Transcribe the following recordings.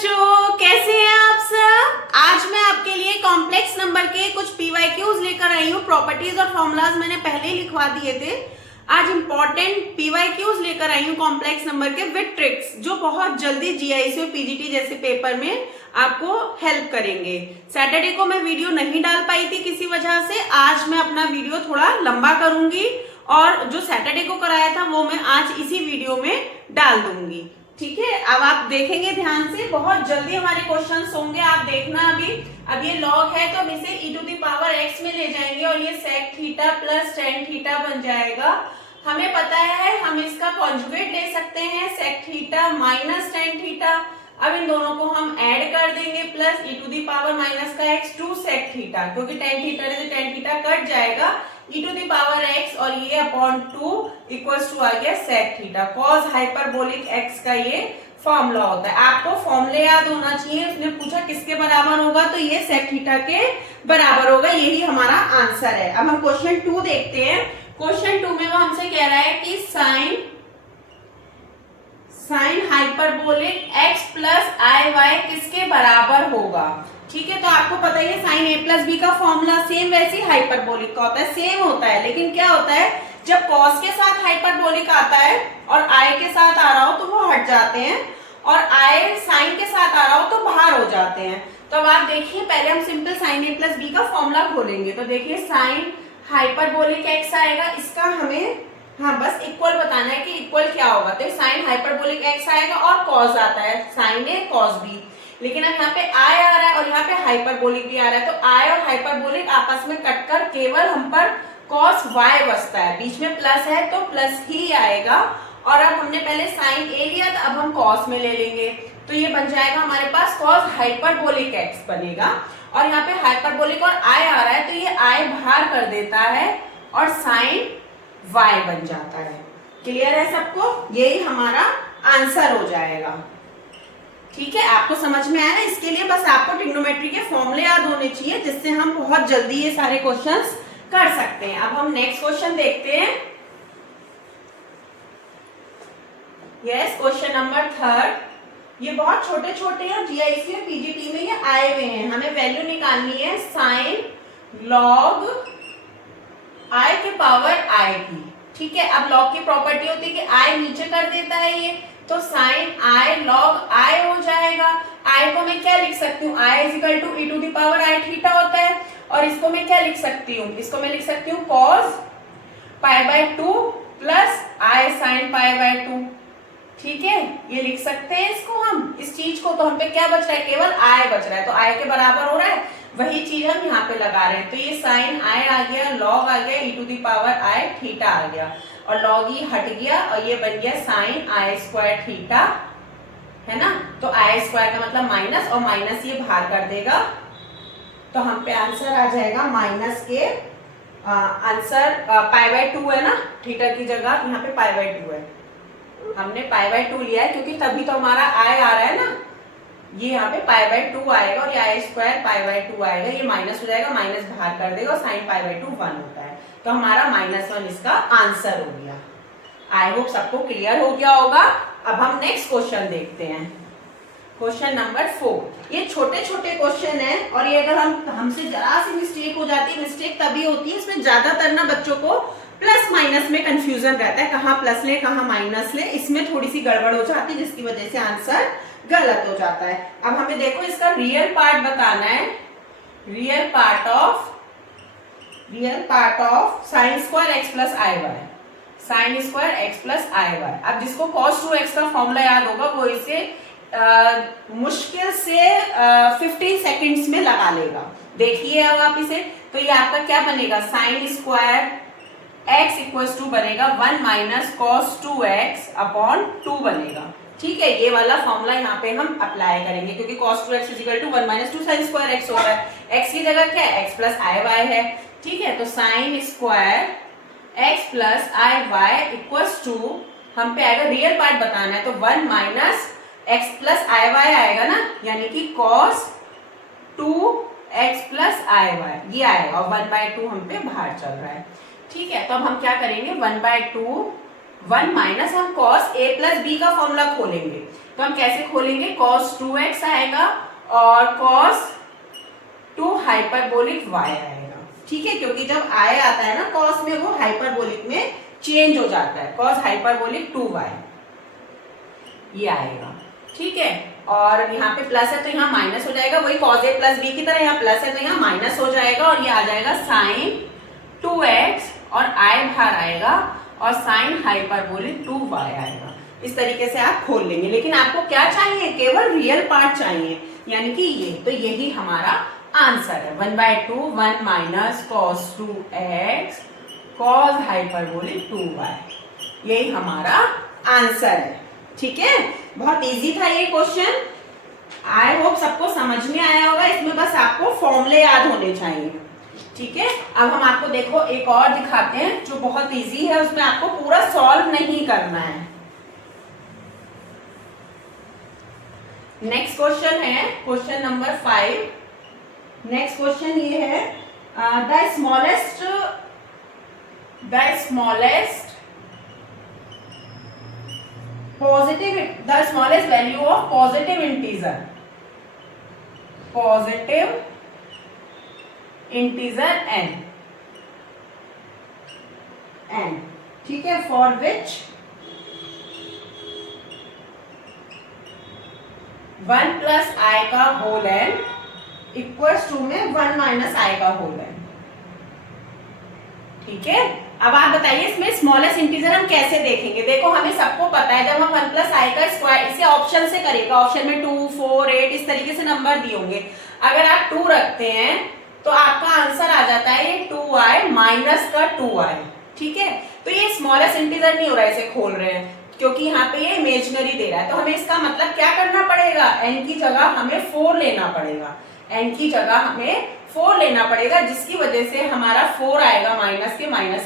बच्चों, कैसे हैं आप सब। आज मैं आपके लिए कॉम्प्लेक्स नंबर के कुछ पीवाईक्यूज लेकर आई हूँ। प्रॉपर्टीज और फॉर्मूलाज मैंने पहले ही लिखवा दिए थे। आज इंपॉर्टेंट पीवाईक्यूज लेकर आई हूँ कॉम्प्लेक्स नंबर के विद ट्रिक्स, जो बहुत जल्दी जीआईसी और पीजीटी जैसे पेपर में आपको हेल्प करेंगे। सैटरडे को मैं वीडियो नहीं डाल पाई थी किसी वजह से, आज मैं अपना वीडियो थोड़ा लंबा करूंगी और जो सैटरडे को कराया था वो मैं आज इसी वीडियो में डाल दूंगी। ठीक है, अब आप देखेंगे ध्यान से, बहुत जल्दी हमारे क्वेश्चंस होंगे। आप देखना अब ये लॉग है तो हम इसे e to the power x में ले जाएंगे और ये sec theta plus tan theta बन जाएगा। हमें पता है हम इसका कॉन्जुगेट ले सकते हैं sec theta minus tan theta. अब इन दोनों को हम ऐड कर देंगे plus e to the power minus का x टू sec थीटा, क्योंकि tan थीटा से tan थीटा कट जाएगा, e to the power x और ये अपॉन 2 इक्वल्स टू आ गया sec theta. cos hyperbolic x का ये फॉर्मूला होता है। आपको फॉर्मूले याद होना चाहिए। उसने पूछा किसके बराबर होगा, तो ये sec थीटा के बराबर होगा। यही हमारा आंसर है। अब हम क्वेश्चन 2 देखते हैं। क्वेश्चन 2 में वो हमसे कह रहा है कि sine hyperbolic x plus I Y किसके बराबर होगा। ठीक है, तो आपको पता है साइन a प्लस बी का फॉर्मूला सेम वैसे ही हाइपरबोलिक का होता है, सेम होता है। लेकिन क्या होता है, जब cos के साथ हाइपरबोलिक आता है और i के साथ आ रहा हो तो वो हट जाते हैं, और i साइन के साथ आ रहा हो तो बाहर हो जाते हैं। तो अब आप देखिए, पहले हम simple sine a plus B का फॉर्मूला खोलेंगे। तो देखिए साइन हाइपरबोलिक x आएगा, इसका हमें बस इक्वल बताना है कि इक्वल क्या होगा। तो साइन हाइपरबोलिक x आएगा और cos आता है, साइन a cos b। लेकिन अब यहाँ पे i आ रहा है और यहाँ पे हाइपरबोलिक भी आ रहा है, तो i और हाइपरबोलिक आपस में कटकर केवल हम पर cos y बचता है। बीच में प्लस है तो प्लस ही आएगा। और अब हमने पहले साइन a लिया था, अब हम cos में ले लेंगे, तो ये बन जाएगा हमारे पास cos हाइपरबोलिक x बनेगा। और यहाँ पे हाइपरबोलिक और i आ रहा है तो ये i बाहर कर देता है और साइन y बन जाता है। क्लियर है सबको, यही हमारा आंसर हो जाएगा। ठीक है, आपको समझ में आया ना। इसके लिए बस आपको ट्रिग्नोमेट्री के फॉर्मूले याद होने चाहिए, जिससे हम बहुत जल्दी ये सारे क्वेश्चंस कर सकते हैं। अब हम नेक्स्ट क्वेश्चन देखते हैं। Yes, question number 3। ये बहुत छोटे छोटे हैं, जीआईसी और पीजीटी में ये आए हुए हैं। हमें वैल्यू निकालनी है साइन लॉग i के पावर i की। ठीक है, अब लॉग की प्रॉपर्टी होती है कि i नीचे कर देता है ये, तो साइन i लॉग i हो जाएगा। i को मैं क्या लिख सकती हूँ, i is equal to e to the power i theta होता है। और इसको मैं क्या लिख सकती हूँ, इसको मैं लिख सकती हूँ cos pi by 2 plus i sine pi by 2। ठीक है, ये लिख सकते हैं इसको हम, इस चीज को। तो हम पे क्या बच रहा है, केवल i बच रहा है, तो i के बराबर हो रहा है। वही चीज हम यहाँ पे लगा रहे हैं। तो ये साइन i आ गया, लॉग आ गया, e to the power i theta आ गया, और लॉग ही हट गया और ये बन गया साइन i स्क्वायर थीटा, है ना। तो i स्क्वायर का मतलब माइनस, और माइनस ये बाहर कर देगा, तो हम पे आंसर आ जाएगा माइनस के आंसर पाई बाय 2 है ना, थीटा की जगह यहाँ पे पाई बाय 2 है। हमने पाई बाय 2 लिया है क्योंकि तभी तो हमारा i आ रहा है ना। ये यहाँ पे पाई बाय 2 आएगा और ये आई स्क्वायर पाई बाय 2 आएगा, ये माइनस हो जाएगा, माइनस बाहर कर देगा और साइन पाई बाय 2 1 होता है। तो हमारा -1 इसका आंसर हो गया। आई होप सबको क्लियर हो गया होगा। अब हम नेक्स्ट क्वेश्चन देखते हैं, क्वेश्चन नंबर 4। ये छोटे छोटे क्वेश्चन है, और ये अगर हमसे जरा सी मिस्टेक हो जाती है, मिस्टेक तभी होती है इसमें, ज्यादातर ना बच्चों को प्लस माइनस में कंफ्यूजन रहता है, कहाँ प्लस ले कहाँ माइनस ले, इसमें थोड़ी सी गड़बड़ हो जाती है, जिसकी वजह से आंसर गलत हो जाता है। अब हमें देखो इसका रियल पार्ट बताना है, real part of sine square X plus I Y, sine square X plus I Y. अब जिसको cos 2x का फॉर्मूला याद होगा वो इसे मुश्किल से 15 सेकंड्स में लगा लेगा। देखिए अब आप इसे, तो ये आपका क्या बनेगा, sine square x equals to बनेगा 1 माइनस cos 2x अपॉन 2 बनेगा। ठीक है, ये वाला फॉर्मूला यहाँ पे हम अप्लाई करेंगे, क्योंकि cos 2x equal to 1 minus 2 sine square x होता है। x की जगह क्या है, x प्लस आई वाई है। ठीक है, तो sine square x plus I Y equals to, हम पे आएगा रियल पार्ट बताना है, तो 1 minus x plus I Y आएगा ना, यानी कि cos 2x plus I Y ये आएगा, और 1/2 हम पे बाहर चल रहा है। ठीक है, तो अब हम क्या करेंगे, 1/2 1 माइनस हम cos a प्लस b का फॉर्मूला खोलेंगे, तो हम कैसे खोलेंगे, cos 2x आएगा और cos 2 हाइपरबोलिक y आएगा, ठीक है, क्योंकि जब i आता है ना cos में वो हाइपरबोलिक में चेंज हो जाता है, cos हाइपरबोलिक 2y ये आएगा, ठीक है। और यहाँ पे प्लस है तो यहाँ माइनस हो जाएगा, वही cos a प्लस b की तरह यहाँ प्लस है तो यहाँ माइनस हो जाएगा और ये आ जाएगा sin 2x और i बाहर आएगा और sin हाइपरबोलिक 2y आएगा। इस तरीके से आप खोल लेंगे, लेकिन आपको क्या चाहिए, केवल रियल पार्ट चाहिए, यानी कि ये, तो यही हमारा आंसर है 1/2 1 minus cos 2x cos hyperbolic 2y, यही हमारा आंसर है, ठीक है। बहुत इजी था ये क्वेश्चन, आई होप सबको समझ में आया होगा, इसमें बस आपको फॉर्मूले याद होने चाहिए, ठीक है। अब हम आपको देखो एक और दिखाते हैं जो बहुत इजी है, उसमें आपको पूरा सॉल्व नहीं करना है। नेक्स्ट क्वेश्चन है क्वेश्चन नंबर 5। नेक्स्ट क्वेश्चन ये है the smallest value of positive integer n, ठीक है, फॉर विच 1 प्लस आई का होल n इक्वल्स टू में 1 माइनस आई का होल n, ठीक है। अब आप बताइए इसमें स्मॉलेस्ट इंटीजर हम कैसे देखेंगे। देखो हमें सबको पता है जब हम 1 प्लस आई का स्क्वायर इसे ऑप्शन से करेगा, ऑप्शन में 2 4 8 इस तरीके से नंबर दिए होंगे, अगर आप 2 रखते हैं तो आपका आंसर आ जाता है ये 2i माइनस का 2i, ठीक है। तो ये स्मॉलेस्ट इंटीजर नहीं हो रहा है, इसे खोल रहे हैं क्योंकि यहाँ पे ये इमेजिनरी दे रहा है, तो हमें इसका मतलब क्या करना पड़ेगा, n की जगह हमें 4 लेना पड़ेगा, n की जगह हमें 4 लेना पड़ेगा, जिसकी वजह से हमारा 4 आएगा, माइनस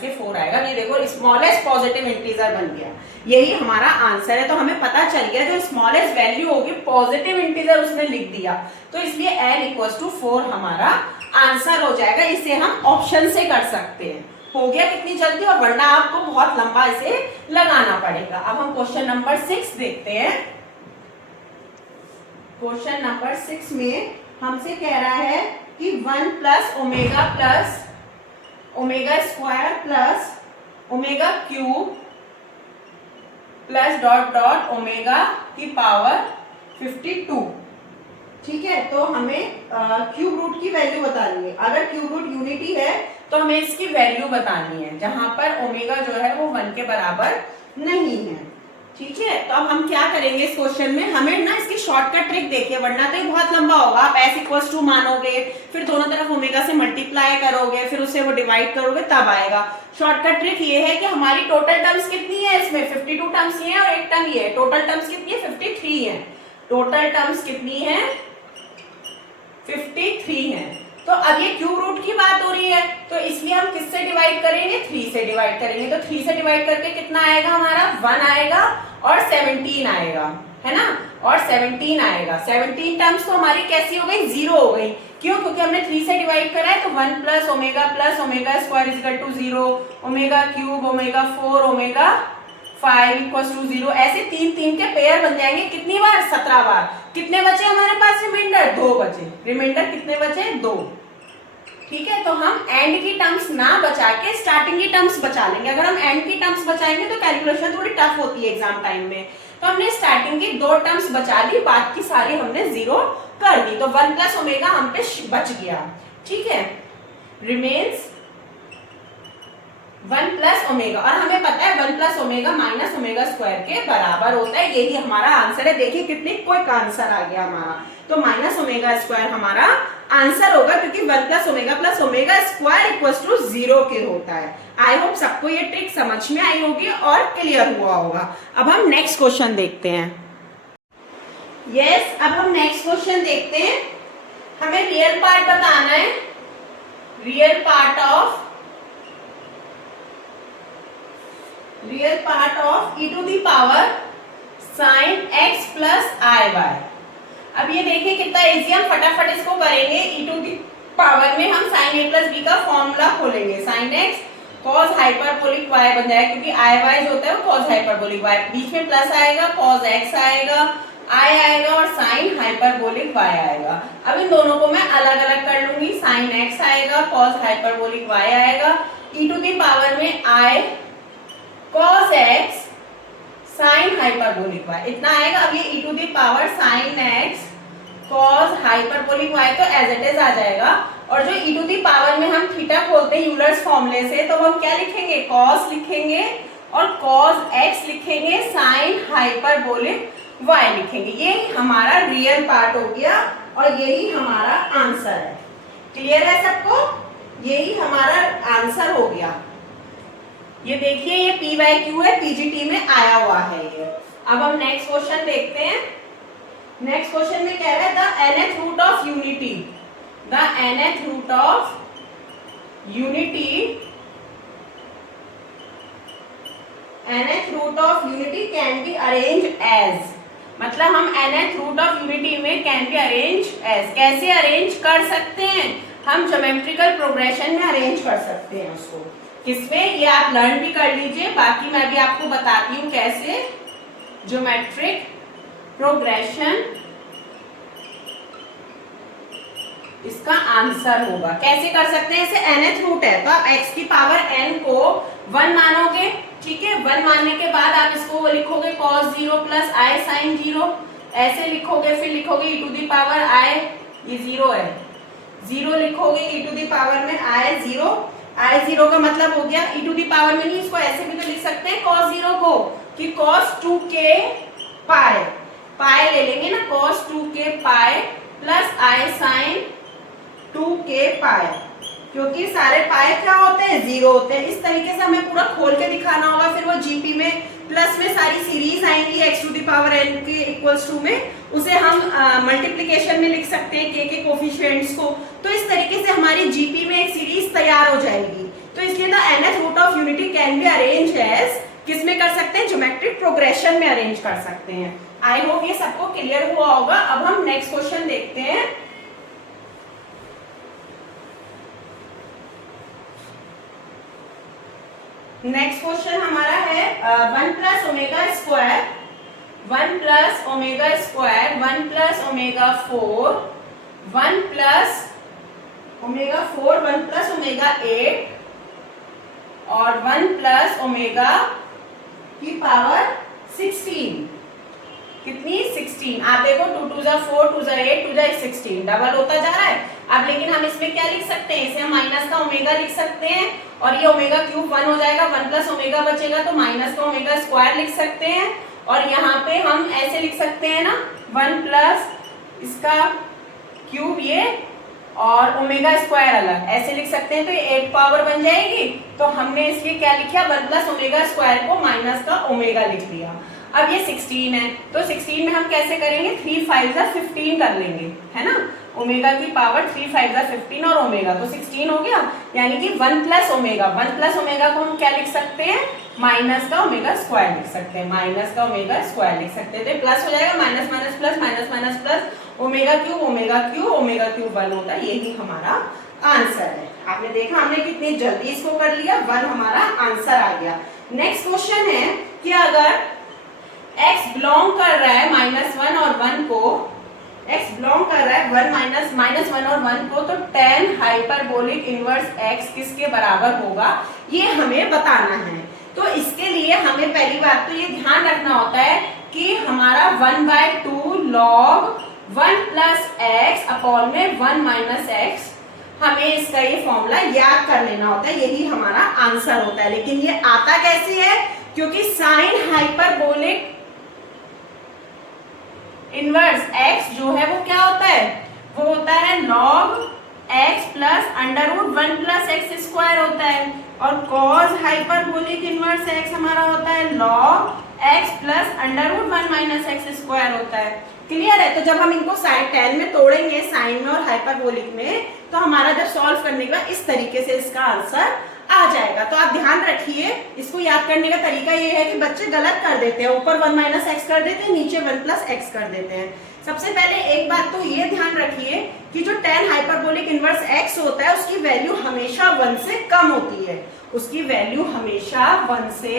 के 4 आएगा। ये देखो स्मॉलेस्ट पॉजिटिव इंटीजर बन गया, यही हमारा आंसर है। तो हमें पता चल गया जो स्मॉलेस्ट वैल्यू होगी पॉजिटिव इंटीजर उसने लिख दिया, तो इसलिए n इक्वल्स टू 4 हमारा आंसर हो जाएगा। इसे हम ऑप्शन से कर सकते हैं, हो गया कितनी जल्दी, और वरना आपको बहुत लंबा इसे लगाना पड़ेगा। अब हम क्वेश्चन नंबर 6 देखते हैं। क्वेश्चन नंबर 6 में हमसे कह रहा है कि 1 plus omega square plus omega cube plus dot dot omega की पावर 52, ठीक है। तो हमें क्यूब रूट की वैल्यू बतानी है, अगर क्यूब रूट यूनिटी है तो हमें इसकी वैल्यू बतानी है, जहां पर ओमेगा जो है वो 1 के बराबर नहीं है, ठीक है। तो अब हम क्या करेंगे इस क्वेश्चन में, हमें ना इसकी शॉर्टकट ट्रिक देखिए, वरना तो ये बहुत लंबा होगा। आप s इक्वल्स टू मानोगे, फिर दोनों तरफ ओमेगा से मल्टीप्लाई करोगे, फिर उसे वो डिवाइड करोगे, तब आएगा। शॉर्टकट ट्रिक ये है कि हमारी टोटल टर्म्स कितनी है, इसमें 52 टर्म्स ये है और एक टर्म ये है, टोटल टर्म्स कितनी है 53 है, टोटल टर्म्स कितनी है 53 है। तो अब ये क्यूब रूट की बात हो रही है, तो इसलिए हम किससे डिवाइड करेंगे, 3 से डिवाइड करेंगे। तो 3 से डिवाइड करके कितना आएगा हमारा, 1 आएगा और 17 आएगा, है ना, और 17 आएगा। 17 टर्म्स तो हमारी कैसी हो गई, 0 हो गई, क्यों, क्योंकि हमने 3 से डिवाइड करा है। तो 1 plus omega square equal to 0, omega cube omega 4 omega 5 equal to 0, ऐसे 3 के पेयर बन जाएंगे, कितनी बार, 17 बार। कितने बचे हमारे पास रिमाइंडर, 2 बचे, रिमाइंडर कितने बचे, 2, ठीक है। तो हम एंड की टर्म्स ना बचा के स्टार्टिंग की टर्म्स बचा लेंगे। अगर हम एंड की टर्म्स बचाएंगे तो कैलकुलेशन थोड़ी टफ होती है एग्जाम टाइम में, तो हमने स्टार्टिंग की 2 टर्म्स बचा ली, बाकी सारी हमने 0 कर दी, तो 1 प्लस ओमेगा हम पे बच गया, ठीक है, रिमेन्स 1 प्लस ओमेगा, और हमें पता है 1 plus omega minus omega square के बराबर होता है, यही हमारा आंसर है। देखिए कितनी क्विक आंसर आ गया हमारा, तो माइनस ओमेगा स्क्वायर हमारा आंसर होगा, क्योंकि 1 plus omega square equals to 0 के होता है। आई होप सबको ये ट्रिक समझ में आई होगी और क्लियर हुआ होगा। अब हम नेक्स्ट क्वेश्चन देखते हैं। यस, अब हम नेक्स्ट क्वेश्चन देखते हैं। हमें रियल पार्ट बताना है, real part of e to the power sin x plus i/y। अब ये देखिए कितना इजी, हम फटाफट इसको करेंगे। e टू दी पावर में हम sin a प्लस b का फॉर्मूला खोलेंगे, sin x cos hyperbolic y बन जाएगा, क्योंकि आई वाई जो होता है वो कॉस हाइपरबोलिक y, बीच में प्लस आएगा, कॉस x आएगा, आई आएगा और साइन हाइपरबोलिक y आएगा। अब इन दोनों को मैं अलग अलग कर लूंगी, साइन x आएगा, कॉस हाइपरबोलिक y आएगा, e टू द पावर में i cos x sine hyperbolic y इतना आएगा। अब ये e to the power sine x cos hyperbolic y तो एज इट इज आ जाएगा, और जो e टू दी पावर में हम थीटा खोलते हैं यूलर्स फॉर्मूले से, तो हम क्या लिखेंगे, कॉस लिखेंगे और कॉस x लिखेंगे, साइन हाइपरबोलिक y लिखेंगे। ये हमारा रियल पार्ट हो गया और यही हमारा आंसर है। क्लियर है सबको? यही हमारा आंसर हो गया। ये देखिए ये PYQ है, PGT में आया हुआ है ये। अब हम नेक्स्ट क्वेश्चन देखते हैं। नेक्स्ट क्वेश्चन में कह रहा है the nth root of unity, the nth root of unity, nth root of unity can be arrange as, मतलब हम nth रूट ऑफ यूनिटी में कैन बी अरेंज एज, कैसे अरेंज कर सकते हैं, हम ज्योमेट्रिकल प्रोग्रेशन में अरेंज कर सकते हैं उसको। किसमें, ये आप लर्न भी कर लीजिए, बाकी मैं भी आपको बताती हूँ कैसे ज्योमेट्रिक प्रोग्रेशन इसका आंसर होगा। कैसे कर सकते हैं, इसे nth रूट है तो आप x की पावर n को 1 मानोगे, ठीक है। 1 मानने के बाद आप इसको लिखोगे cos 0 प्लस i sin 0, ऐसे लिखोगे, फिर लिखोगे e to the power i, ये 0 है, 0 लिखोगे, e टू दी पावर में i 0 का मतलब हो गया e टू दी पावर में, नहीं इसको ऐसे भी तो लिख सकते हैं cos 0 को कि cos 2k पाई, पाई ले लेंगे ना, cos 2k pi plus i sin 2k पाई, क्योंकि सारे पाई क्या होते हैं, 0 होते हैं। इस तरीके से हमें पूरा खोल के दिखाना होगा, फिर वो जीपी में प्लस में सारी सीरीज आएंगी x to the power n के इक्वल्स टू में, उसे हम मल्टीप्लिकेशन में लिख सकते हैं k के कोफिशिएंट्स को। तो इस तरीके से हमारी जीपी में एक सीरीज तैयार हो जाएगी। तो इसलिए the nth root of unity can be arrange as, किस में कर सकते हैं, ज्योमेट्रिक प्रोग्रेशन में अरेंज कर सकते हैं। आई होप ये सबको क्लियर हुआ होगा। अब हम नेक्स्ट क्वेश्चन देखते हैं। नेक्स्ट क्वेश्चन हमारा है 1 plus omega square, 1 plus omega square, 1 plus omega 4, 1 plus omega 4, 1 plus omega 8 और 1 प्लस ओमेगा की पावर 16, कितनी, 16। आप देखो 2 2 जा 4, 2 जा 8, 2 जा 16, डबल होता जा रहा है। अब लेकिन हम इसमें क्या लिख सकते हैं, इसे हम माइनस का ओमेगा लिख सकते हैं, और ये ओमेगा क्यूब 1 हो जाएगा, 1 प्लस ओमेगा बचेगा तो माइनस का ओमेगा स्क्वायर लिख सकते हैं। और यहाँ पे हम ऐसे लिख सकते हैं ना, 1 प्लस इसका क्यूब ये और ओमेगा स्क्वायर अलग, ऐसे लिख सकते हैं, तो ये 8 पावर बन जाएगी। तो हमने इसलिए क्या लिखा, 1 प्लस ओमेगा स्क्वायर को माइनस का ओमेगा लिख दिया। अब ये 16 है, तो 16 में हम कैसे करेंगे, 3 5 जा 15 कर लेंगे, है ना, ओमेगा की पावर 3 5 जा 15 और ओमेगा तो 16 हो गया, यानी कि 1 प्लस ओमेगा, 1 प्लस ओमेगा को हम क्या लिख सकते हैं, माइनस का ओमेगा स्क्वायर लिख सकते हैं, माइनस का ओमेगा स्क्वायर लिख सकते हैं। तो प्लस हो जाएगा, minus minus plus, minus minus plus, omega cube 1 होता है, यही हमारा आंसर है। आपने देखा हमने कितनी जल्दी इसको कर लिया, 1 हमारा आंसर आ गया। नेक्स्ट क्वेश्चन है कि अगर x बिलोंग कर रहा है -1 और 1 को, x बिलोंग कर रहा है 1 -1 और 1 को, तो tan हाइपरबोलिक इनवर्स x किसके बराबर होगा, ये हमें बताना है। तो इसके लिए हमें पहली बात तो ये ध्यान रखना होता है कि हमारा 1/2 log 1 प्लस एक्स अपॉन में 1 माइनस एक्स, हमें इसका ये फॉर्मूला याद कर लेना होता है, यही हमारा आंसर होता है। लेकिन ये आता कैसे है, क्योंकि साइन हाइपरबोलिक इनवर्स x जो है वो क्या होता है, वो होता है log x plus under root 1 plus X square होता है, और cos हाइपरबोलिक इनवर्स x हमारा होता है log x plus under root 1 minus X square होता है। क्लियर है? तो जब हम इनको साइन टैन में तोड़ेंगे, साइन में और हाइपरबोलिक में, तो हमारा जब सॉल्व करने के बाद इस तरीके से इसका आंसर आ जाएगा। तो आप ध्यान रखिए, इसको याद करने का तरीका ये है कि बच्चे गलत कर देते हैं, ऊपर 1 माइनस एक्स कर देते हैं, नीचे 1 प्लस एक्स कर देते हैं। सबसे पहले एक बात तो ये ध्यान रखिए कि जो tan हाइपरबोलिक इनवर्स x होता है उसकी वैल्यू हमेशा 1 से कम होती है, उसकी वैल्यू हमेशा 1 से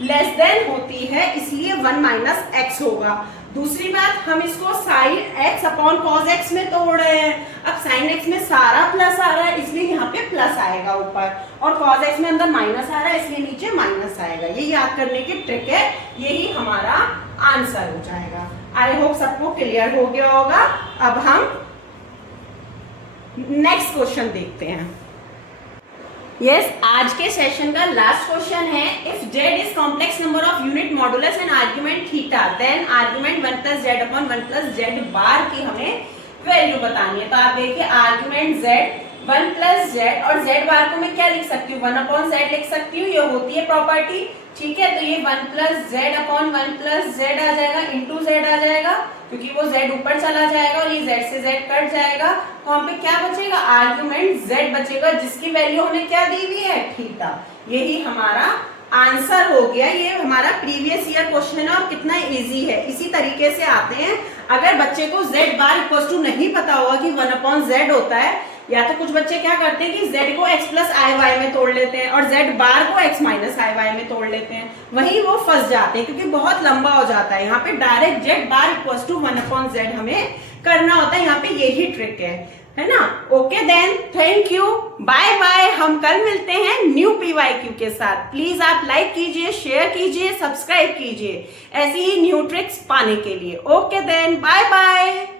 लेस देन होती है, इसलिए 1 माइनस एक्स होगा। दूसरी बात, हम इसको sine x upon cos x में तोड़ रहे हैं। अब साइन x में सारा प्लस आ रहा है इसलिए यहाँ पे प्लस आएगा ऊपर, और कॉस x में अंदर माइनस आ रहा है इसलिए नीचे माइनस आएगा। ये याद करने की ट्रिक है, यही हमारा आंसर हो जाएगा। आई होप सबको क्लियर हो गया होगा। अब हम नेक्स्ट क्वेश्चन देखते हैं। यस, आज के सेशन का लास्ट क्वेश्चन है, if z is complex number of unit modulus and argument theta then argument 1 plus z upon 1 plus z bar की हमें वैल्यू बतानी है। तो आप देखिए आर्ग्यूमेंट z 1 प्लस z और z बार को मैं क्या लिख सकती हूँ, 1 अपॉन z लिख सकती हूँ, ये होती है प्रॉपर्टी, ठीक है। तो ये 1 plus z upon 1 plus z आ जाएगा, इंटू z आ जाएगा, क्योंकि वो z ऊपर चला जाएगा और ये z से z कट जाएगा। तो हम पे क्या बचेगा, आर्ग्यूमेंट z बचेगा, जिसकी वैल्यू हमें क्या दी हुई है, थीटा। यही हमारा आंसर हो गया। ये हमारा प्रीवियस ईयर क्वेश्चन है और कितना इजी है। इसी तरीके से आते हैं, अगर बच्चे को z बार इक्वल टू नहीं पता होगा कि 1 अपॉन z होता है, या तो कुछ बच्चे क्या करते हैं कि z को x प्लस आई वाई में तोड़ लेते हैं और z बार को x माइनस आई वाई में तोड़ लेते हैं, वहीं वो फंस जाते हैं क्योंकि बहुत लंबा हो जाता है। यहाँ पे direct z bar equal to 1 upon z हमें करना होता है, यहाँ पे यही ट्रिक है ना। Okay then, thank you, bye bye. हम कल मिलते हैं न्यू PYQ के साथ। प्लीज आप लाइक कीजिए, शेयर कीजिए, सब्सक्राइब कीजिए ऐसी ही न्यू ट्रिक्स पाने के लिए। Okay then, bye bye.